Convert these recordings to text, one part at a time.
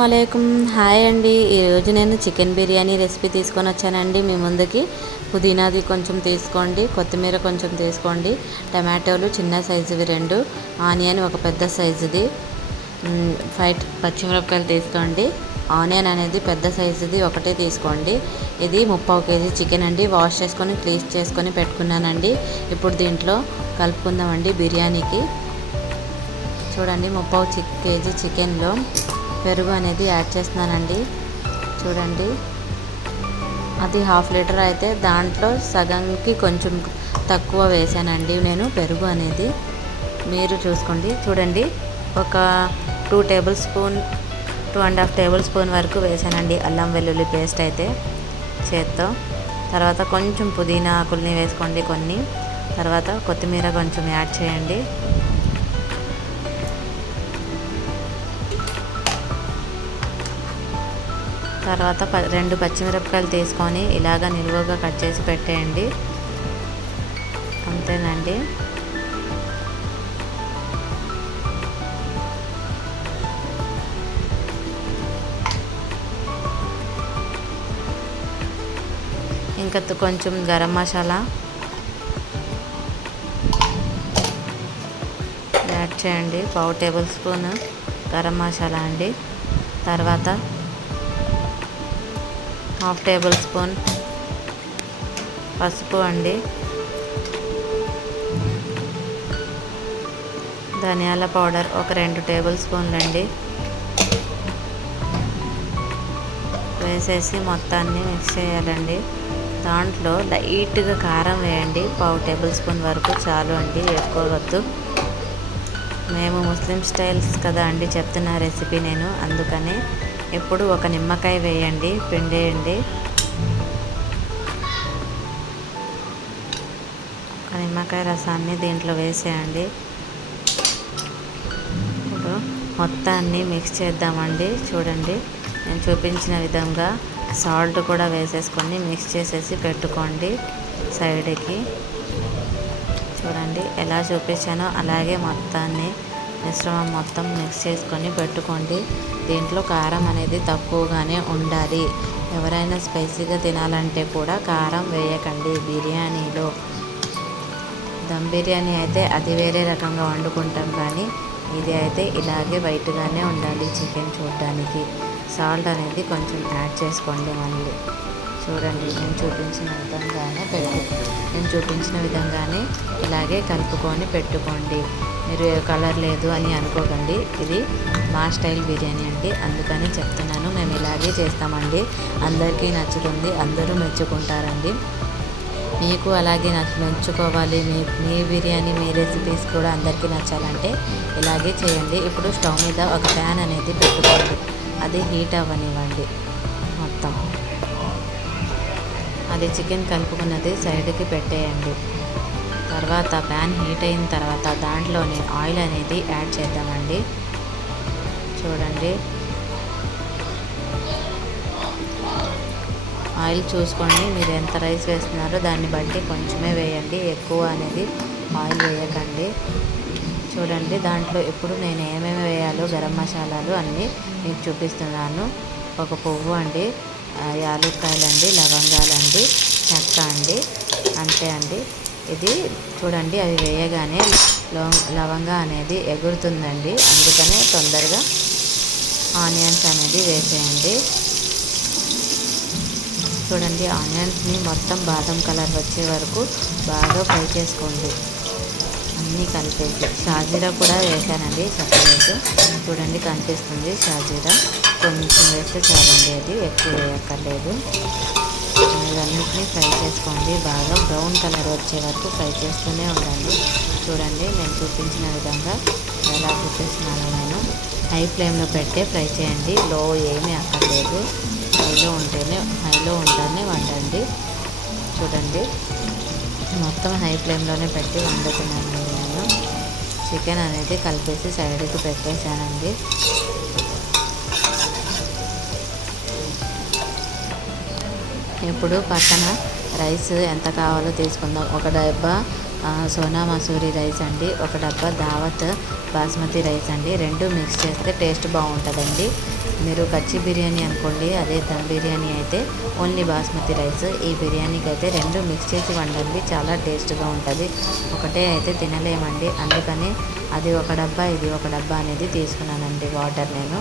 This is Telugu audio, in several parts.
అస్సలాముఅలైకుం. హాయ్ అండి. ఈరోజు నేను చికెన్ బిర్యానీ రెసిపీ తీసుకొని వచ్చానండి మీ ముందుకి. పుదీనాది కొంచెం తీసుకోండి, కొత్తిమీర కొంచెం తీసుకోండి, టమాటోలు చిన్న సైజువి 2, ఆనియన్ ఒక పెద్ద సైజుది, 5 పచ్చిమిరపకాయలు తీసుకోండి. ఆనియన్ అనేది పెద్ద సైజుది ఒకటే తీసుకోండి. ఇది 3/4 కేజీ చికెన్ అండి. వాష్ చేసుకొని క్లీన్ చేసుకొని పెట్టుకున్నానండి. ఇప్పుడు దీంట్లో కలుపుకుందామండి బిర్యానీకి. చూడండి 3/4 కేజీ చికెన్లో పెరుగు అనేది యాడ్ చేస్తున్నానండి. చూడండి అది 1/2 లీటర్ అయితే దాంట్లో సగంకి కొంచెం తక్కువ వేసానండి నేను పెరుగు అనేది. మీరు చూసుకోండి. చూడండి ఒక 2 టేబుల్ స్పూన్ 2.5 టేబుల్ స్పూన్ వరకు వేసానండి అల్లం వెల్లుల్లి పేస్ట్ అయితే చేత్తో. తర్వాత కొంచెం పుదీనా ఆకుల్ని వేసుకోండి కొన్ని. తర్వాత కొత్తిమీర కొంచెం యాడ్ చేయండి. తర్వాత 2 పచ్చిమిరపకాయలు తీసుకొని ఇలాగ నిలువుగా కట్ చేసి పెట్టేయండి. అంతేనండి. ఇంకా కొంచెం గరం మసాలా యాడ్ చేయండి. 1/4 టేబుల్ స్పూన్ గరం మసాలా అండి. తర్వాత 1/2 టేబుల్ స్పూన్ పసుపు అండి. ధనియాల పౌడర్ ఒక 2 టేబుల్ స్పూన్లు అండి. వేసేసి మొత్తాన్ని మిక్స్ చేయాలండి. దాంట్లో లైట్గా కారం వేయండి. 1/2 టేబుల్ స్పూన్ వరకు చాలు అండి, ఎక్కువ వద్దు. మేము ముస్లిం స్టైల్స్ కదా అండి చెప్తున్న రెసిపీ నేను, అందుకనే. ఇప్పుడు ఒక నిమ్మకాయ వేయండి, పిండేయండి. ఒక నిమ్మకాయ రసాన్ని దీంట్లో వేసేయండి. ఇప్పుడు మొత్తాన్ని మిక్స్ చేద్దామండి. చూడండి నేను చూపించిన విధంగా సాల్ట్ కూడా వేసేసుకొని మిక్స్ చేసేసి పెట్టుకోండి సైడ్కి. చూడండి ఎలా చూపించానో అలాగే మొత్తాన్ని మిశ్రమం మొత్తం మిక్స్ చేసుకొని పెట్టుకోండి. దీంట్లో కారం అనేది తక్కువగానే ఉండాలి. ఎవరైనా స్పైసీగా తినాలంటే కూడా కారం వేయకండి బిర్యానీలో. దమ్ బిర్యానీ అయితే అది వేరే రకంగా వండుకుంటాం, కానీ ఇది అయితే ఇలాగే వైట్గానే ఉండాలి చికెన్ చూడడానికి. సాల్ట్ అనేది కొంచెం యాడ్ చేసుకోండి మళ్ళీ. చూడండి నేను చూపించిన విధంగానే ఇలాగే కలుపుకొని పెట్టుకోండి. మీరు కలర్ లేదు అని అనుకోకండి. ఇది మా స్టైల్ బిర్యానీ అండి, అందుకని చెప్తున్నాను. మేము ఇలాగే చేస్తామండి. అందరికీ నచ్చుతుంది, అందరూ మెచ్చుకుంటారండి. మీకు అలాగే మెచ్చుకోవాలి, మీ బిర్యానీ మీ రెసిపీస్ కూడా అందరికీ నచ్చాలంటే ఇలాగే చేయండి. ఇప్పుడు స్టవ్ మీద ఒక ప్యాన్ అనేది పెట్టుకోండి. అది హీట్ అవ్వనివ్వండి. మొత్తం అది చికెన్ కలుపుకున్నది సైడ్కి పెట్టేయండి. తర్వాత ప్యాన్ హీట్ అయిన తర్వాత దాంట్లోనే ఆయిల్ అనేది యాడ్ చేద్దామండి. చూడండి ఆయిల్ చూసుకోండి, మీరు ఎంత రైస్ వేస్తున్నారో దాన్ని బట్టి కొంచెమే వేయండి, ఎక్కువ అనేది ఆయిల్ వేయకండి. చూడండి దాంట్లో ఇప్పుడు నేను ఏమేమి వేయాలో గరం మసాలాలు అన్నీ మీకు చూపిస్తున్నాను. ఒక పువ్వు అండి, యాలుక్కాయలండి, లవంగాలండి, చెక్క అండి, అంతే అండి. ఇది చూడండి అవి వేయగానే లవంగా అనేది ఎగురుతుందండి, అందుకనే తొందరగా ఆనియన్స్ అనేది వేసేయండి. చూడండి ఆనియన్స్ని మొత్తం బాదం కలర్ వచ్చే వరకు బాగా ఫ్రై చేసుకోండి. అన్నీ కలిపేసి షాజీరా కూడా వేసానండి సపరేట్. చూడండి కనిపిస్తుంది షాజీరా, కొంచెం వేస్తే చాలండి, అది ఎక్కువ వేయక్కర్లేదు. ఇవన్నిటిని ఫ్రై చేసుకోండి. బాగా బ్రౌన్ కలర్ వచ్చే వరకు ఫ్రై చేస్తూనే ఉండండి. చూడండి నేను చూపించిన విధంగా ఎలా చూపిస్తున్నాను నేను. హై ఫ్లేమ్లో పెట్టే ఫ్రై చేయండి, లో ఏమీ అక్కర్లేదు. హైలో ఉంటేనే వండండి. చూడండి మొత్తం హై ఫ్లేమ్లోనే పెట్టి వండుతున్నానండి నేను. చికెన్ అనేది కలిపేసి సైడ్కి పెట్టేశానండి. ఇప్పుడు పక్కన రైస్ ఎంత కావాలో తీసుకుందాం. ఒక డబ్బా సోనా మసూరి రైస్ అండి, ఒక డబ్బా దావత్ బాస్మతి రైస్ అండి. రెండు మిక్స్ చేస్తే టేస్ట్ బాగుంటుందండి. మీరు కచ్చి బిర్యానీ అనుకోండి, అదే దమ్ బిర్యానీ అయితే ఓన్లీ బాస్మతి రైస్. ఈ బిర్యానీకి అయితే రెండు మిక్స్ చేసి వండండి, చాలా టేస్ట్గా ఉంటుంది. ఒకటే అయితే తినలేమండి, అందుకని అది ఒక డబ్బా ఇది ఒక డబ్బా అనేది తీసుకున్నానండి వాటర్. నేను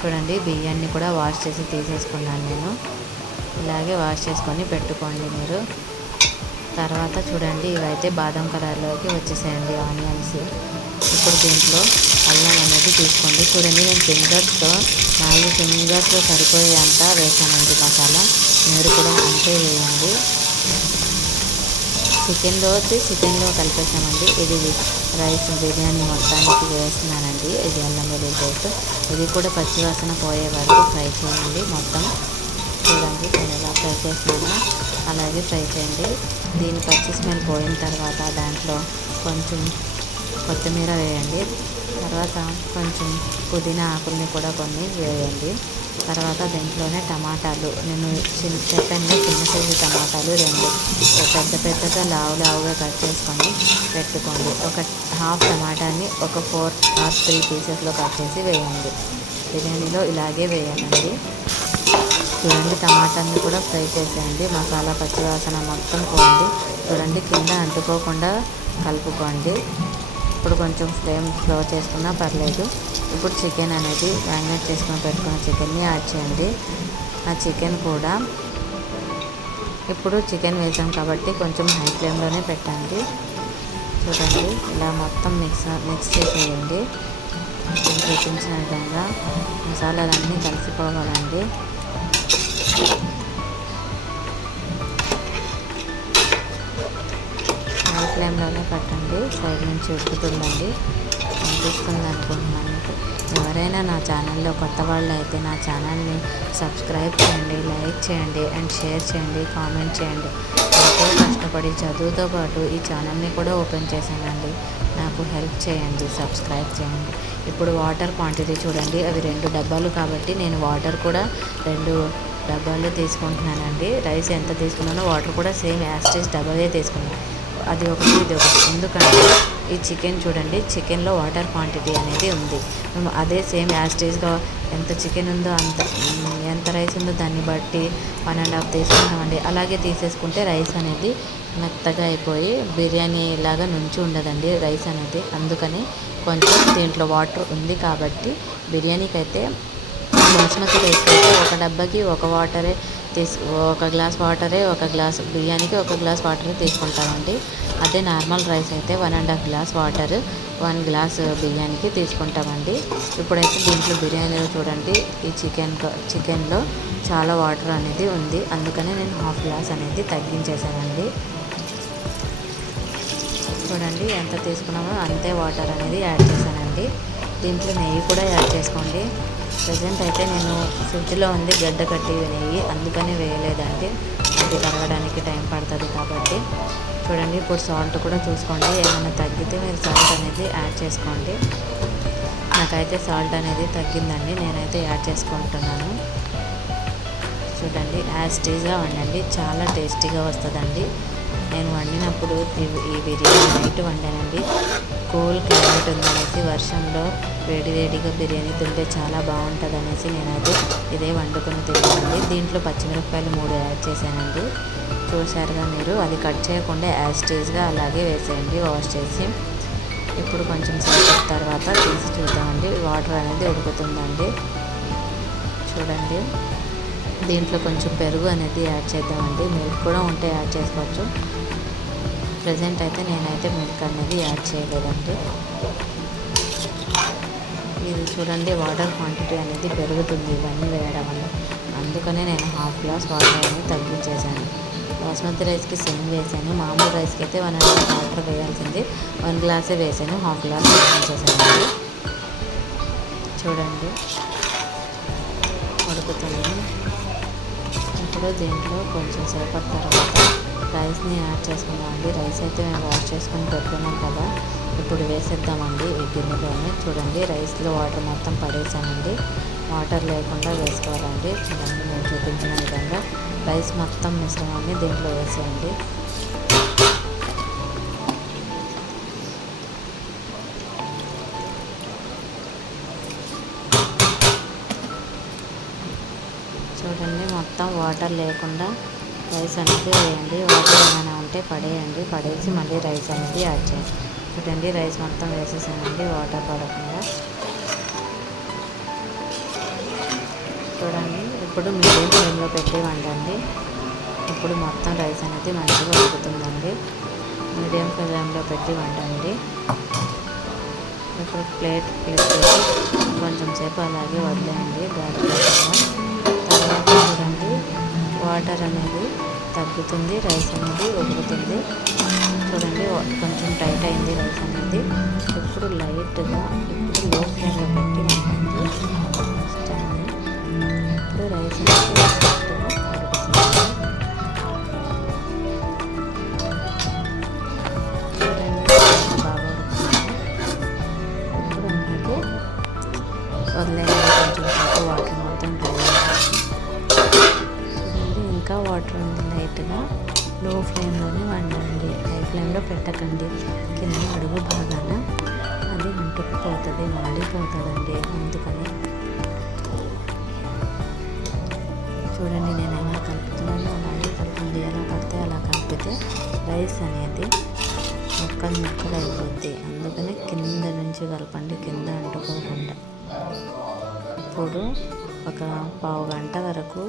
చూడండి బియ్యాన్ని కూడా వాష్ చేసి తీసేసుకున్నాను నేను. ఇలాగే వాష్ చేసుకొని పెట్టుకోండి మీరు. తర్వాత చూడండి ఇవైతే బాదం కలర్లోకి వచ్చేసాయండి ఆనియన్స్. ఇప్పుడు దీంట్లో అల్లం అనేది తీసుకోండి. చూడండి నేను ఫింగర్స్తో 4 ఫింగర్స్లో సరిపోయేంత వేసానండి మసాలా. మీరు కూడా అంతే వేయండి. చికెన్లో కలిపేసామండి. ఇది రైస్ బిర్యానీ మొత్తానికి వేస్తున్నానండి. ఇది అల్లం వెల్లుల్లి పేస్ట్. ఇది కూడా పచ్చివాసన పోయే వరకు ఫ్రై చేయండి మొత్తం. చూడండి నేను ఎలా ఫ్రై చేస్తున్నానో అలాగే ఫ్రై చేయండి. దీని పచ్చి స్మెల్ పోయిన తర్వాత దాంట్లో కొంచెం కొత్తిమీర వేయండి. తర్వాత కొంచెం పుదీనా ఆకుల్ని కూడా కొన్ని వేయండి. తర్వాత దీంట్లోనే టమాటాలు నేను చెప్పాను, చిన్న సైజు టమాటాలు 2 పెద్దగా లావుగా కట్ చేసుకొని పెట్టుకోండి. ఒక హాఫ్ టమాటాని ఒక 4 or 3 పీసెస్లో కట్ చేసి వేయండి. బిర్యానీలో ఇలాగే వేయాలండి. చూడండి టమాటాని కూడా ఫ్రై చేసేయండి. మసాలా పచ్చివాసన మొత్తం పోండి. చూడండి కింద అంటుకోకుండా కలుపుకోండి. ఇప్పుడు కొంచెం ఫ్లేమ్ స్లో చేసుకున్నా పర్లేదు. ఇప్పుడు చికెన్ అనేది మ్యారినేట్ చేసుకొని పెట్టుకున్న చికెన్ని యాడ్ చేయండి. ఆ చికెన్ కూడా ఇప్పుడు చికెన్ వేసాం కాబట్టి కొంచెం హై ఫ్లేమ్లోనే పెట్టండి. చూడండి ఇలా మొత్తం మిక్స్ చేసేయండి. చూపించిన విధంగా మసాలాలన్నీ కలిసిపోవాలండి. హై ఫ్లేమ్లోనే పెట్టండి. సైడ్ నుంచి ఉడుకుతుందండి, అనిపిస్తుంది అనుకుంటున్నాను. ఎవరైనా నా ఛానల్లో కొత్త వాళ్ళు అయితే నా ఛానల్ని సబ్స్క్రైబ్ చేయండి, లైక్ చేయండి అండ్ షేర్ చేయండి, కామెంట్ చేయండి. ఎంతో కష్టపడి చదువుతో పాటు ఈ ఛానల్ని కూడా ఓపెన్ చేశానండి. నాకు హెల్ప్ చేయండి, సబ్స్క్రైబ్ చేయండి. ఇప్పుడు వాటర్ క్వాంటిటీ చూడండి, అవి 2 డబ్బాలు కాబట్టి నేను వాటర్ కూడా 2 డబ్బాలు తీసుకుంటున్నానండి. రైస్ ఎంత తీసుకున్నానో వాటర్ కూడా సేమ్ యాస్టేజ్ డబ్బాలే తీసుకున్నాను. అది ఒకటి ఇది ఒకటి. ఎందుకంటే ఈ చికెన్ చూడండి, చికెన్లో వాటర్ క్వాంటిటీ అనేది ఉంది. మేము అదే సేమ్ యాస్టేజ్గా ఎంత చికెన్ ఉందో ఎంత రైస్ ఉందో దాన్ని బట్టి 1.5 తీసుకుంటామండి. అలాగే తీసేసుకుంటే రైస్ అనేది మెత్తగా అయిపోయి బిర్యానీ లాగా నుంచి ఉండదండి రైస్ అనేది. అందుకని కొంచెం దీంట్లో వాటర్ ఉంది కాబట్టి బిర్యానీకి అయితే బాస్మతి రైస్కి అయితే ఒక డబ్బాకి ఒక గ్లాస్ వాటరే, ఒక గ్లాస్ బిర్యానీకి ఒక గ్లాస్ వాటరే తీసుకుంటామండి. అదే నార్మల్ రైస్ అయితే 1.5 గ్లాస్ వాటర్ 1 గ్లాస్ బిర్యానీకి తీసుకుంటామండి. ఇప్పుడైతే దీంట్లో బిర్యానీలో చూడండి ఈ చికెన్లో చాలా వాటర్ అనేది ఉంది. అందుకని నేను హాఫ్ గ్లాస్ అనేది తగ్గించేసానండి. చూడండి ఎంత తీసుకున్నామో అంతే వాటర్ అనేది యాడ్ చేశానండి. దీంట్లో నెయ్యి కూడా యాడ్ చేసుకోండి. ప్రజెంట్ అయితే నేను ఫ్రిడ్జ్లో ఉంది గడ్డ కట్టి నెయ్యి, అందుకని వేయలేదండి. అది కరగడానికి టైం పడుతుంది కాబట్టి. చూడండి ఇప్పుడు సాల్ట్ కూడా చూసుకోండి, ఏమైనా తగ్గితే మీరు సాల్ట్ అనేది యాడ్ చేసుకోండి. నాకైతే సాల్ట్ అనేది తగ్గిందండి, నేనైతే యాడ్ చేసుకుంటున్నాను. చూడండి యాస్టీజ్గా వండండి, చాలా టేస్టీగా వస్తుందండి. నేను వండినప్పుడు ఈ బిర్యానీ నైట్ వండానండి. కూల్ క్లైమేట్ ఉందనేసి వర్షంలో వేడిగా బిర్యానీ తింటే చాలా బాగుంటుంది అనేసి నేనైతే ఇదే వండుకొని తిన్నానండి. దీంట్లో పచ్చిమిరపకాయలు 3 యాడ్ చేశానండి. చూసారుగా మీరు, అది కట్ చేయకుండా యాస్టీజ్గా అలాగే వేసేయండి వాష్ చేసి. ఇప్పుడు కొంచెం సేపు తర్వాత తీసి చూద్దామండి. వాటర్ అనేది ఉడుకుతుందండి. చూడండి దీంట్లో కొంచెం పెరుగు అనేది యాడ్ చేద్దామండి. మిల్క్ కూడా ఉంటే యాడ్ చేసుకోవచ్చు. ప్రజెంట్ అయితే నేనైతే మిల్క్ అనేది యాడ్ చేయలేదండి. ఇది చూడండి వాటర్ క్వాంటిటీ అనేది పెరుగుతుంది ఇవన్నీ వేయడం వల్ల. అందుకనే నేను హాఫ్ గ్లాస్ వాటర్ అనేది తగ్గించేసాను. బాస్మతి రైస్కి సేమ్ వేసాను, మామూలు రైస్కి అయితే 1.5 వాటర్ వేయాల్సింది 1 గ్లాసే వేసాను, హాఫ్ గ్లాస్ తగ్గించేసాను. చూడండి ఉడుకుతుంది. ఇప్పుడు దీంట్లో కొంచెం సేపటి తర్వాత రైస్ని యాడ్ చేసుకుందామండి. రైస్ అయితే మేము వాష్ చేసుకొని పెట్టుకున్నాం కదా, ఇప్పుడు వేసేద్దామండి ఈ గిన్నెలోనే. చూడండి రైస్లో వాటర్ మొత్తం పడేసానండి, వాటర్ లేకుండా వేసుకోవాలండి. చూడండి నేను చూపించిన విధంగా రైస్ మొత్తం మిశ్రమాన్ని దీంట్లో వేసేయండి. చూడండి, మొత్తం వాటర్ లేకుండా రైస్ అనేది వేయండి. వాటర్ ఏమైనా ఉంటే పడేసి మళ్ళీ రైస్ అనేది యాడ్ చేయండి. చూడండి, రైస్ మొత్తం వేసేసానండి వాటర్ పడకుండా. చూడండి, ఇప్పుడు మీడియం ఫ్లేమ్లో పెట్టి వండండి. ఇప్పుడు మొత్తం రైస్ అనేది మంచిగా ఉడుకుతుందండి. మీడియం ఫ్లేమ్లో పెట్టి వండండి. ఇప్పుడు ప్లేట్ పెట్టి కొంచెం సేపు అలాగే వదిలేయండి గాలి లేకుండా. తర్వాత చూడండి, వాటర్ అనేది తగ్గుతుంది, రైస్ అనేది ఉడుకుతుంది. చూడండి, కొంచెం టైట్ అయింది రైస్ అనేది. ఇప్పుడు లైట్గా లో ఫ్లేమ్లో పెట్టి వండండి. ఇప్పుడు రైస్ అనేది కరెక్ట్గా ఉడుకుతుంది. చూడండి, బాగా ఉడుకుతుంది. ఇప్పుడు అనేది వదిలేయండి కొంచెం సేపు వాటర్ మొత్తం డ్రై అయ్యాక. చూడండి, ఇంకా వాటర్ ఉంది. లైట్గా లో ఫ్లేమ్లోనే వండండి, హై ఫ్లేమ్లో పెట్టకండి. కింద అడుగు బాగాన అది అంటుకుపోతుంది, మాడిపోతుందండి. అందుకని చూడండి, నేను ఎలా కలుపుతున్నానో అలాగే కలపండి. ఎలా పడితే అలా కలిపితే రైస్ అనేది ముక్కలు అయిపోద్ది. అందుకని కింద నుంచి కలపండి, కింద అంటుకోకుండా. ఇప్పుడు ఒక పావు గంట వరకు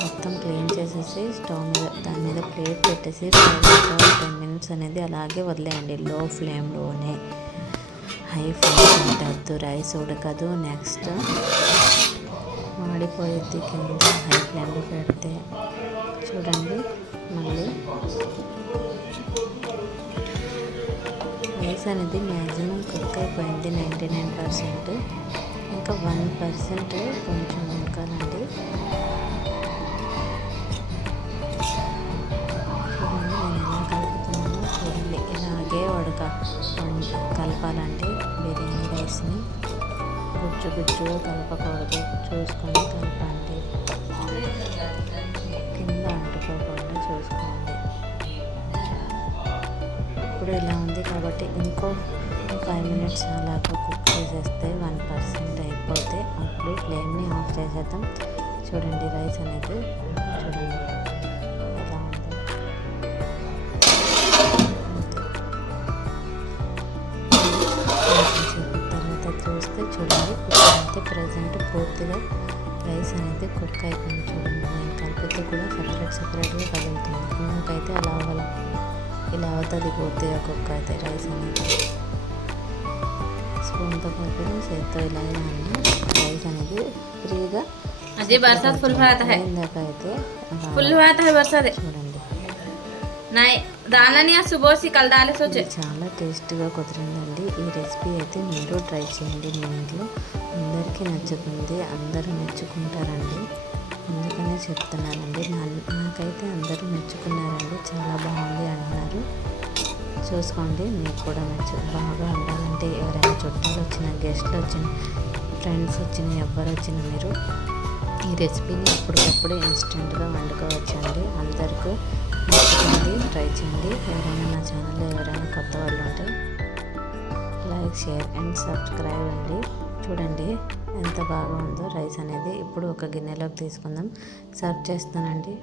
మొత్తం క్లీన్ చేసేసి స్టవ్ మీద దాని మీద ప్లేట్ పెట్టేసి 10 మినిట్స్ అనేది అలాగే వదిలేయండి. లో ఫ్లేమ్లోనే, హై ఫ్లేమ్ పెట్టద్దు, రైస్ ఉడకదు. నెక్స్ట్ మాడిపోయిద్ది కింద హై ఫ్లేమ్లో పెడితే. చూడండి, మళ్ళీ రైస్ అనేది మ్యాక్సిమం కుక్ అయిపోయింది 99%. ఇంకా 1% కొంచెం ఉడకాలండి. చూడండి, నేను ఎలా కలుపుతున్నానో చూడండి. ఇలాగే కలపాలంటే బిర్యానీ రైస్ని గుజ్జుగా కలపకూడదు, చూసుకొని కలపండి. కింద అంటుకోకుండా చూసుకోండి. ఇప్పుడు ఇలా ఉంది కాబట్టి ఇంకో 5 మినిట్స్ అలాగా కుక్ చేసేస్తే 1% అయిపోతే అప్పుడు ఫ్లేమ్ని ఆఫ్ చేసేద్దాం. చూడండి, రైస్ అనేది చూడండి ఎలా ఉందో. తర్వాత చూస్తే చూడండి, ఇప్పుడైతే ప్రజెంట్ పూర్తిగా రైస్ అనేది కుక్ అయిపోయింది. చూడండి, నేను కలిపితే కూడా సపరేట్గా కదులుతుంది. నాకైతే అలా అవ్వాలి, ఇలా అవుతుంది పూర్తిగా కుక్ అయితే రైస్ అనేది. స్పూన్తో కలిపిన చేత్తో ఇలా రైస్ అనేది ఫ్రీగా ఇందాక అయితే చూడండి, చాలా టేస్ట్గా కుదిరిందండి. ఈ రెసిపీ అయితే మీరు ట్రై చేయండి. మీ ఇంట్లో అందరికీ నచ్చుతుంది, అందరూ మెచ్చుకుంటారండి. అందుకనే చెప్తున్నానండి. నాకైతే అందరూ మెచ్చుకున్నారండి, చాలా బాగుంది అంటున్నారు. చూసుకోండి, మీకు కూడా బాగా ఉండాలంటే ఎవరైనా చుట్టాలు వచ్చిన, గెస్ట్లు వచ్చిన, ఫ్రెండ్స్ వచ్చిన, ఎవరు వచ్చినా మీరు ఈ రెసిపీని అప్పటికప్పుడు ఇన్స్టెంట్గా వండుకోవచ్చండి. అందరికీ నచ్చుతుంది, ట్రై చేయండి. ఎవరైనా నా ఛానల్లో ఎవరైనా కొత్త వాళ్ళు ఉంటే లైక్, షేర్ అండ్ సబ్స్క్రైబ్ అండి. చూడండి ఎంత బాగా ఉందో రైస్ అనేది. ఇప్పుడు ఒక గిన్నెలోకి తీసుకుందాం, సర్వ్ చేస్తానండి.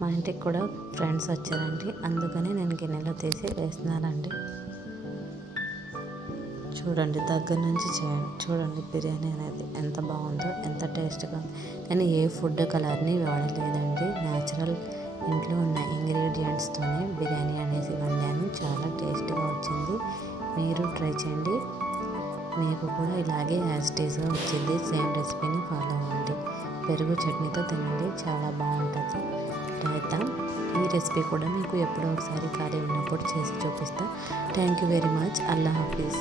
మా ఇంటికి కూడా ఫ్రెండ్స్ వచ్చారండి, అందుకని నేను గిన్నెలో తీసి వేస్తున్నానండి. చూడండి, దగ్గర నుంచి చూడండి బిర్యానీ అనేది ఎంత బాగుందో, ఎంత టేస్ట్గా. నేను ఏ ఫుడ్ కలర్ని వాడలేదండి, న్యాచురల్ ఇంట్లో ఉన్న ఇంగ్రీడియంట్స్తోనే బిర్యానీ అనేసి వండాను. చాలా టేస్ట్గా వచ్చింది. మీరు ట్రై చేయండి, మీకు కూడా ఇలాగే యాస్టీస్గా వచ్చింది. సేమ్ రెసిపీని ఫాలో అవ్వండి. పెరుగు చట్నీతో తినండి, చాలా బాగుంటుంది. రైతా ఈ రెసిపీ కూడా మీకు ఎప్పుడో ఒకసారి ఖాళీ ఉన్నప్పుడు చేసి చూపిస్తా. Thank you very much. Allah Hafeez.